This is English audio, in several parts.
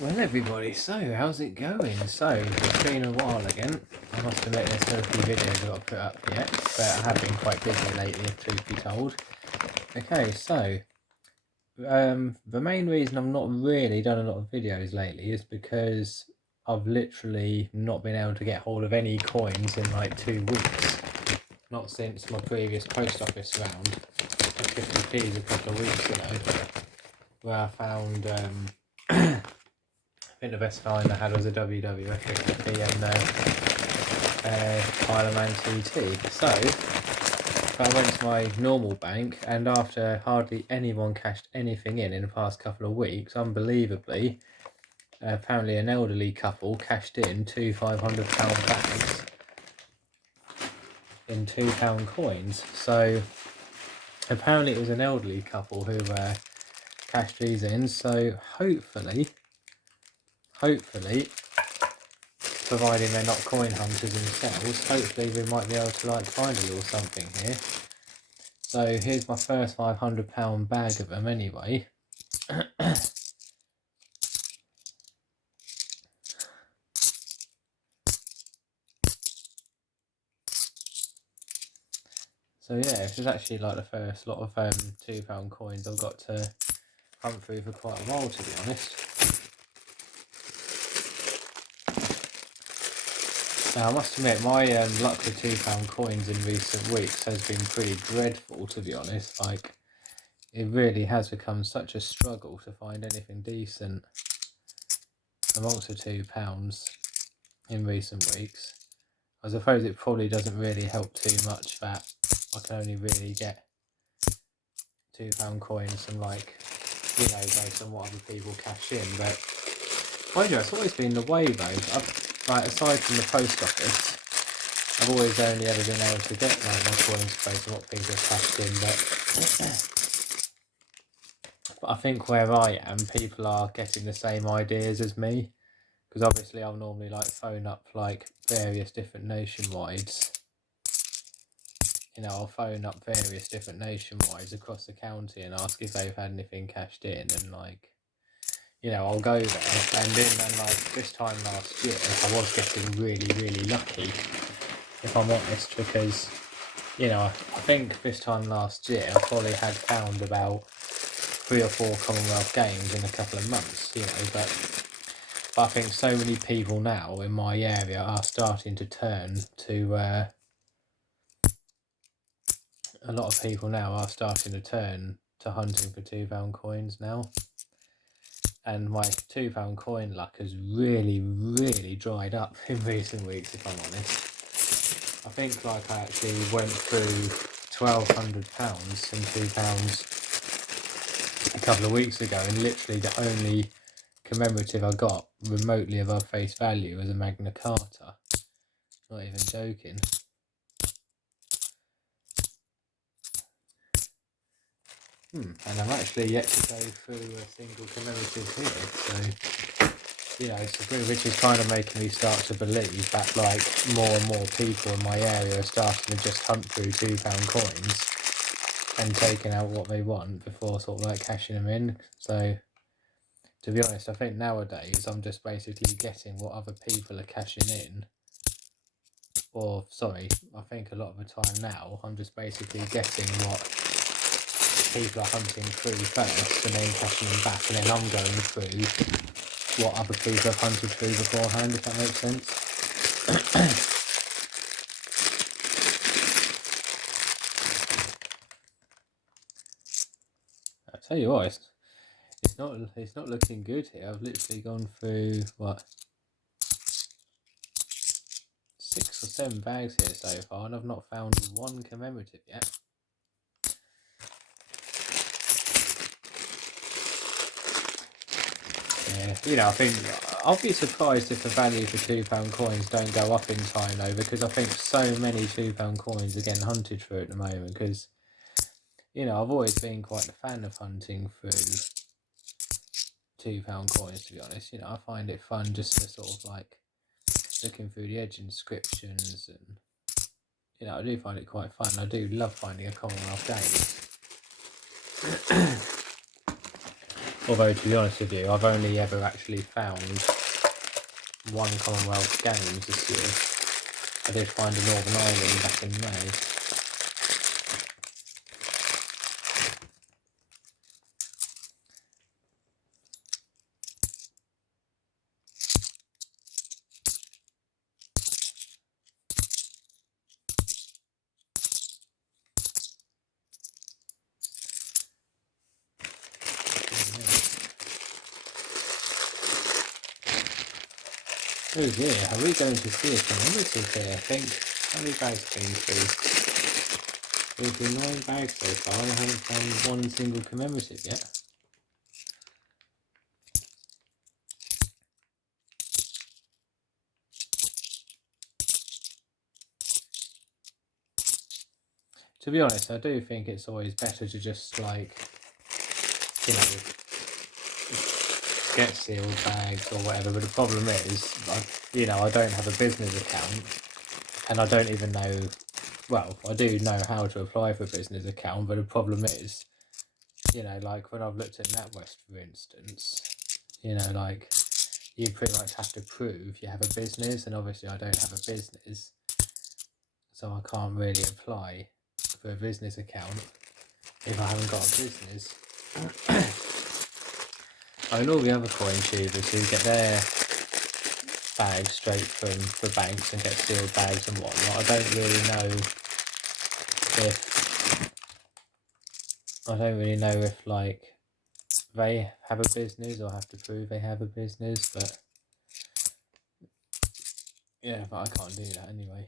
Well, everybody, so how's it going? So, it's been a while again. I must admit there's still a few videos I've got to put up yet, but I have been quite busy lately, if truth be told. Okay, so, the main reason I've not really done a lot of videos lately is because I've literally not been able to get hold of any coins in like 2 weeks. Not since my previous post office round at 50p's a couple of weeks ago, where I found, I think the best find I had was a WWF 50p and Isle of Man TT. So I went to my normal bank, and after hardly anyone cashed anything in the past couple of weeks, unbelievably, apparently an elderly couple cashed in two £500 bags in £2 coins. So apparently it was an elderly couple who cashed these in. So hopefully, providing they're not coin hunters themselves, hopefully we might be able to like find a little something here. So here's my first £500 bag of them anyway. So yeah, this is actually like the first lot of £2 coins I've got to hunt through for quite a while, to be honest. Now I must admit, my luck with £2 coins in recent weeks has been pretty dreadful, to be honest. Like, it really has become such a struggle to find anything decent amongst the £2 in recent weeks. I suppose it probably doesn't really help too much that I can only really get £2 coins from, like, you know, based on what other people cash in. But mind you, it's always been the way though. Like, aside from the post office, I've always only ever been able to get like my coins based on what people have cashed in. But I think where I am, people are getting the same ideas as me, because obviously I'll normally like phone up like various different nationwides. You know, I'll phone up various different nationwides across the county and ask if they've had anything cashed in, and like, you know, I'll go there, and then like this time last year I was getting really lucky, if I'm honest, because, you know, I think this time last year I probably had found about 3 or 4 Commonwealth Games in a couple of months, you know, but I think so many people now in my area are starting to turn to, a lot of people now are starting to turn to hunting for £2 coins now. And my £2 coin luck has really dried up in recent weeks, if I'm honest. I think like I actually went through £1,200 in £2 a couple of weeks ago, and literally the only commemorative I got remotely above face value was a Magna Carta. Not even joking. And I'm actually yet to go through a single commemorative here, so, you know, which is kind of making me start to believe that like more and more people in my area are starting to just hunt through £2 coins and taking out what they want before sort of like cashing them in. So to be honest, I think nowadays I'm just basically getting what other people are cashing in. Or, sorry, I think a lot of the time now I'm just basically getting what people are hunting through first and then cashing them back, and then I'm going through what other people have hunted through beforehand, if that makes sense. I tell you what, it's not looking good here. I've literally gone through what, 6 or 7 bags here so far, and I've not found one commemorative yet. Yeah, you know, I think I'll be surprised if the value for £2 coins don't go up in time though, because I think so many £2 coins are getting hunted through at the moment. Because, you know, I've always been quite a fan of hunting through £2 coins, to be honest. You know, I find it fun just to sort of like looking through the edge inscriptions, and, you know, I do find it quite fun. I do love finding a Commonwealth game. Although, to be honest with you, I've only ever actually found one Commonwealth Games this year. I did find a Northern Ireland back in May. Oh dear, are we going to see a commemorative here? I think, how many bags have been through? We've been 9 bags so far and I haven't found one single commemorative yet. To be honest, I do think it's always better to just, like, you know, get sealed bags or whatever, but the problem is, I don't have a business account, and I don't even know, well, I do know how to apply for a business account, but the problem is, like when I've looked at NatWest, for instance, like, you pretty much have to prove you have a business, and obviously I don't have a business, so I can't really apply for a business account if I haven't got a business. I mean, all the other coin tubers who get their bags straight from the banks and get sealed bags and whatnot, I don't really know if like they have a business or have to prove they have a business, but yeah, but I can't do that anyway.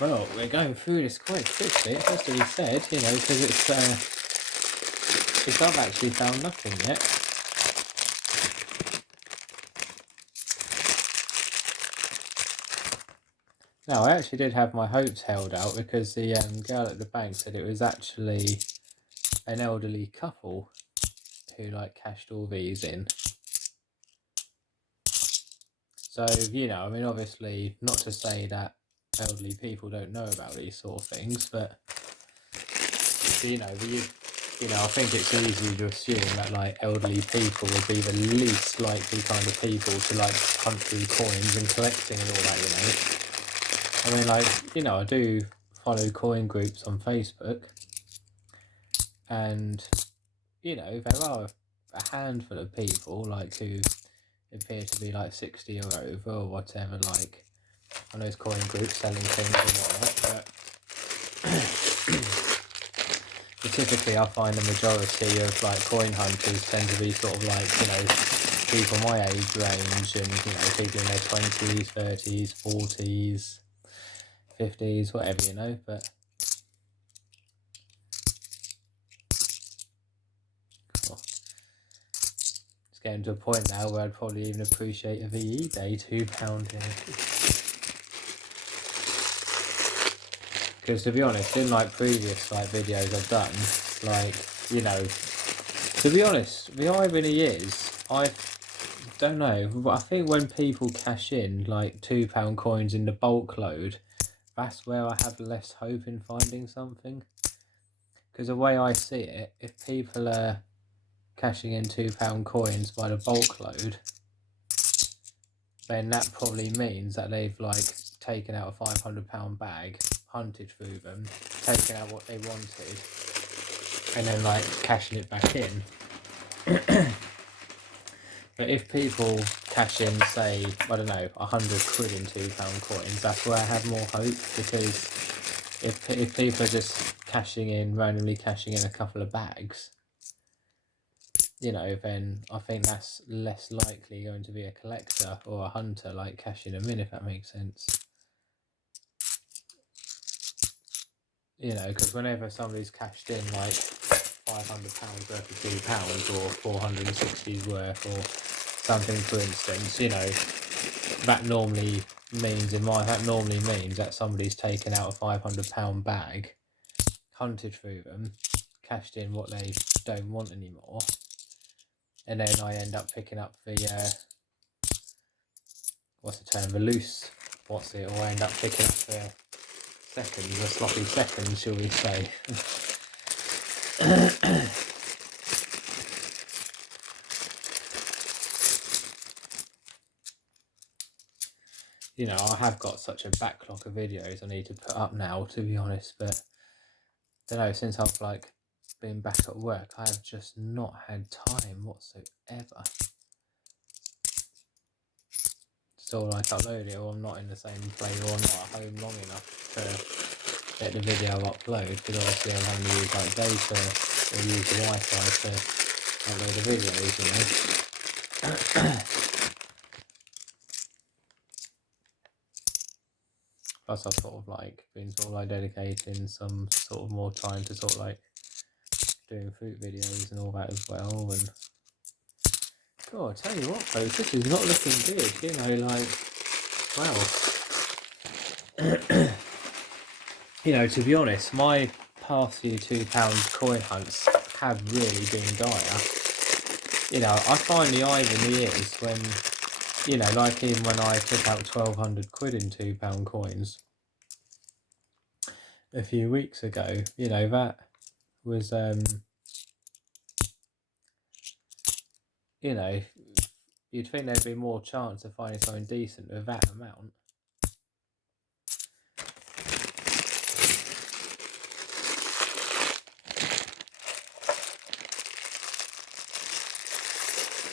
Well, we're going through this quite quickly, it has to be said, because I've actually found nothing yet. No, I actually did have my hopes held out because the girl at the bank said it was actually an elderly couple who like cashed all these in. So, I mean, obviously, not to say that elderly people don't know about these sort of things, but I think it's easy to assume that like elderly people would be the least likely kind of people to like hunt through coins and collecting and all that. I mean, like, I do follow coin groups on Facebook, and there are a handful of people like who appear to be like 60 or over or whatever, like on those coin groups selling things and whatnot, but typically I find the majority of like coin hunters tend to be sort of like, people my age range, and people in their 20s, 30s, 40s, 50s, whatever, but cool. It's getting to a point now where I'd probably even appreciate a VE day £2 here. Because to be honest, in like previous like videos I've done, like, to be honest, the irony is, I don't know, but I think when people cash in like £2 coins in the bulk load, that's where I have less hope in finding something. Because the way I see it, if people are cashing in £2 coins by the bulk load, then that probably means that they've like taken out a £500 bag, hunted through them, taken out what they wanted, and then like cashing it back in. But if people cash in, say, I don't know, 100 quid in £2 coins, that's where I have more hope, because if people are just randomly cashing in a couple of bags, then I think that's less likely going to be a collector or a hunter like cashing them in, if that makes sense. Because whenever somebody's cashed in like £500 worth of £2 or 460s worth or something, for instance, that normally means that somebody's taken out a £500 bag, hunted through them, cashed in what they don't want anymore, and then I end up picking up the what's the term, the loose, what's it, or end up picking up the seconds, the sloppy seconds, shall we say. You know, I have got such a backlog of videos I need to put up now, to be honest, but I don't know, since I've like been back at work, I have just not had time whatsoever. Still like upload it, or I'm not in the same place, or I'm not at home long enough to get the video upload, because obviously I'm having to use like data or use the Wi-Fi to upload the videos, you know. Plus I've sort of like been sort of like dedicating some sort of more time to sort of like doing fruit videos and all that as well. And God, I tell you what folks, this is not looking good, you know, like, wow. You know, to be honest, my past few £2 coin hunts have really been dire. You know, I find the irony is when, you know, like even when I took out 1,200 quid in £2 coins a few weeks ago, you know, that was, you know, you'd think there'd be more chance of finding something decent with that amount.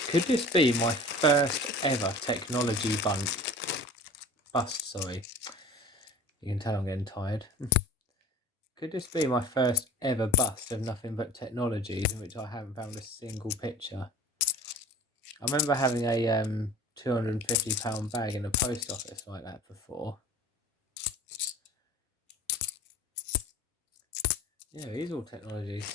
Could this be my first ever technology bust, sorry. You can tell I'm getting tired. Could this be my first ever bust of nothing but technologies in which I haven't found a single picture? I remember having a £250 bag in a post office like that before. Yeah, these are all technologies.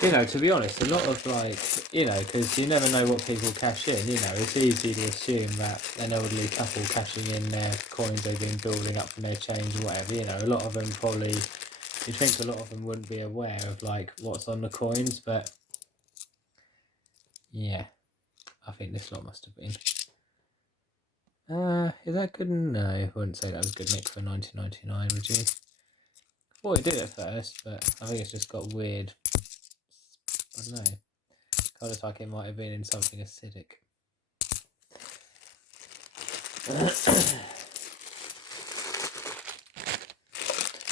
You know, to be honest, a lot of like, you know, because you never know what people cash in, you know, it's easy to assume that an elderly couple cashing in their coins they've been building up from their change or whatever, you know, a lot of them probably, you'd think a lot of them wouldn't be aware of like what's on the coins, but yeah, I think this lot must have been. Is that good? No, I wouldn't say that was good nick for 1999, would you? Well, it did at first, but I think it's just got weird, I don't know, kind of like it might have been in something acidic.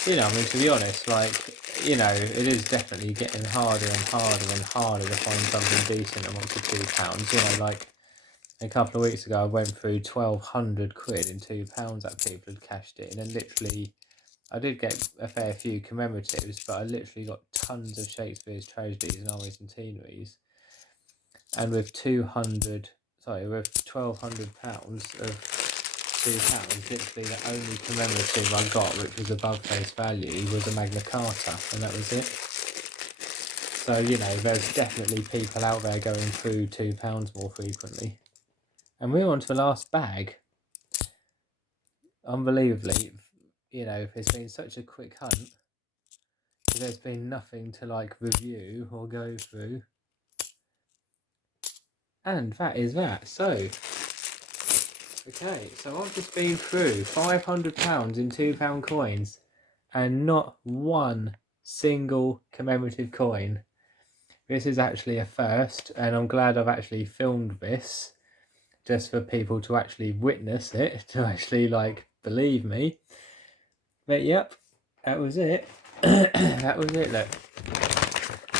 You know, I mean, to be honest, like, you know, it is definitely getting harder and harder and harder to find something decent amongst the £2. You know, like a couple of weeks ago, I went through 1,200 quid in £2 that people had cashed in, and literally, I did get a fair few commemoratives, but I literally got tons of Shakespeare's tragedies and Old centenaries. And with £1,200 of £2, literally the only commemorative I got, which was above face value, was a Magna Carta, and that was it. So, you know, there's definitely people out there going through £2 more frequently. And we're on to the last bag. Unbelievably, you know, it's been such a quick hunt, there's been nothing to like review or go through. And that is that. So, okay, so I've just been through £500 in £2 coins and not one single commemorative coin. This is actually a first, and I'm glad I've actually filmed this just for people to actually witness it, to actually like believe me. But yep, that was it. That was it, look.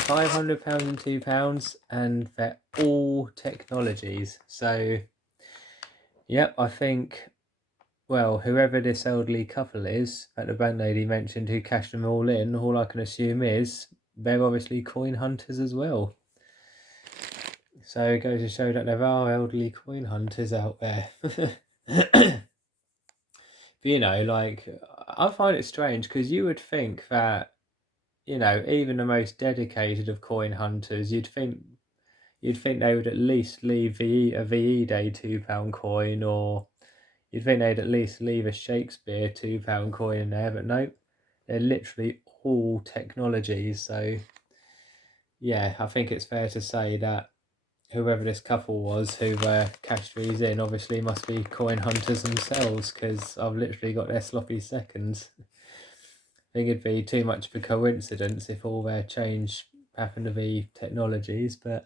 £500 and £2, and they're all technologies. So yep, I think, well, whoever this elderly couple is that the bank lady mentioned who cashed them all in, all I can assume is they're obviously coin hunters as well. So it goes to show that there are elderly coin hunters out there. But, you know, like, I find it strange because you would think that, you know, even the most dedicated of coin hunters, you'd think they would at least leave a VE Day £2 coin, or you'd think they'd at least leave a Shakespeare £2 coin in there, but nope, they're literally all technologies. So yeah, I think it's fair to say that whoever this couple was who cashed these in obviously must be coin hunters themselves, because I've literally got their sloppy seconds. I think it'd be too much of a coincidence if all their change happened to be technologies, but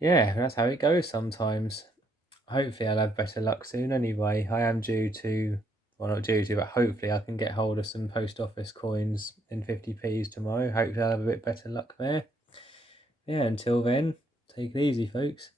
yeah, that's how it goes sometimes. Hopefully I'll have better luck soon anyway. I am due to, well, not due to, but hopefully I can get hold of some post office coins in 50p's tomorrow. Hopefully I'll have a bit better luck there. Yeah, until then, take it easy, folks.